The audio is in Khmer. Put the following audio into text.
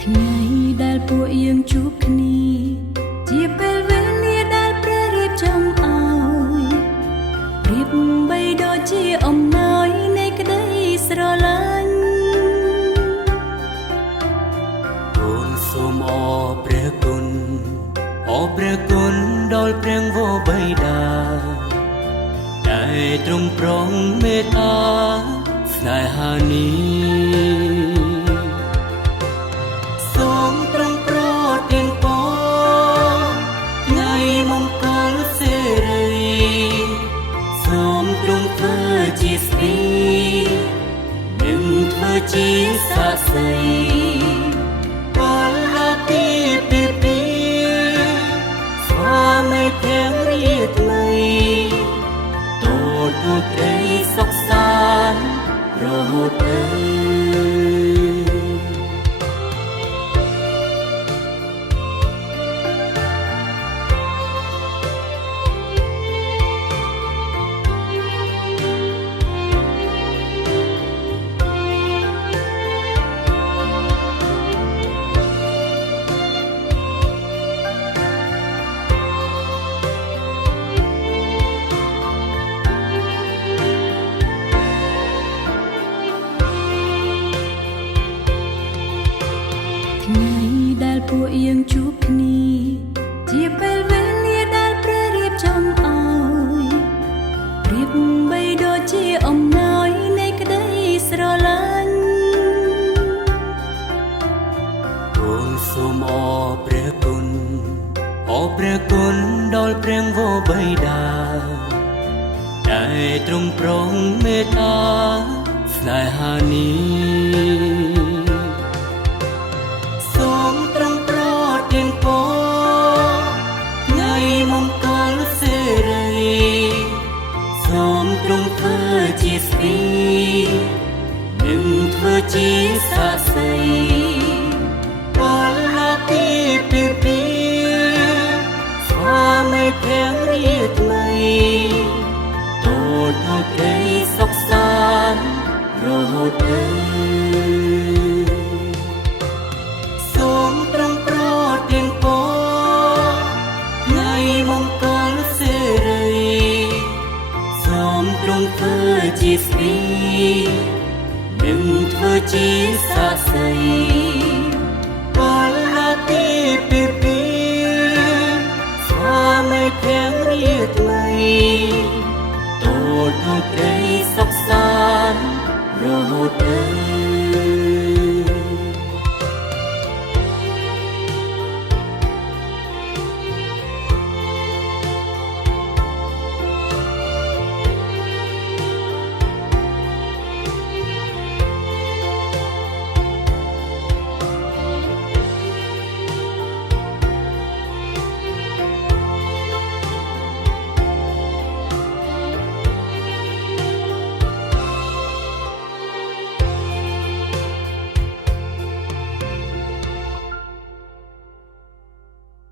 ថ្ងៃដែលពួកយើងជួបគ្នាជាពេលវេលាដែលព្រះរៀបចំឲ្យប្រៀបបីដូចជាអំណោយនៃក្តីស្រឡាញ់អូនសូមអរព្រះគុណអរព្រះគុណដល់ព្រះវរបិតាដែលទ្រង់ប្រងមេត្តាស្នេហានេះសូមទ្រង់ប្រទានពរថ្ងៃមង្គលសិរីសូមទ្រង់ធ្វើជាស្ទីនិងធ្វើជាស័ក្តិសិទ្ធិពលពីពីស្វាមីទាំងរាថ្មីទូក្ដីសុខសាន្តរហូតទៅថ្ងៃដែលពួកយើងជួបគ្នាជាពេលវេលាដែលព្រះរៀបចំឲ្យប្រៀបបីដូចជាអំណោយនៃក្តីស្រឡាញ់អូនសូមអរព្រះគុណអរព្រះគុណដល់ព្រះវរបិតាដែលទ្រង់ប្រងមេត្តាស្នេហានេះសូមទ្រង់ប្រទានពរថ្ងៃមង្គលសិរីសូមទ្រង់ធ្វើជាស្ទីនិងធ្វើជាស័ក្តិសិទ្ធិពលពីស្វាមីទាំងរាថ្មីទូក្ដីសុខសាន្តរហូតទៅសូមទ្រង់ប្រទានពរថ្ងៃមង្គលសិរីសូមទ្រង់ធ្វើជាស្ទីនិងធ្វើជាស័ក្តិសិទ្ធិពលពីស្វាមីទាំងរាថ្មីទូក្ដីសុខសាន្តរហូតទៅ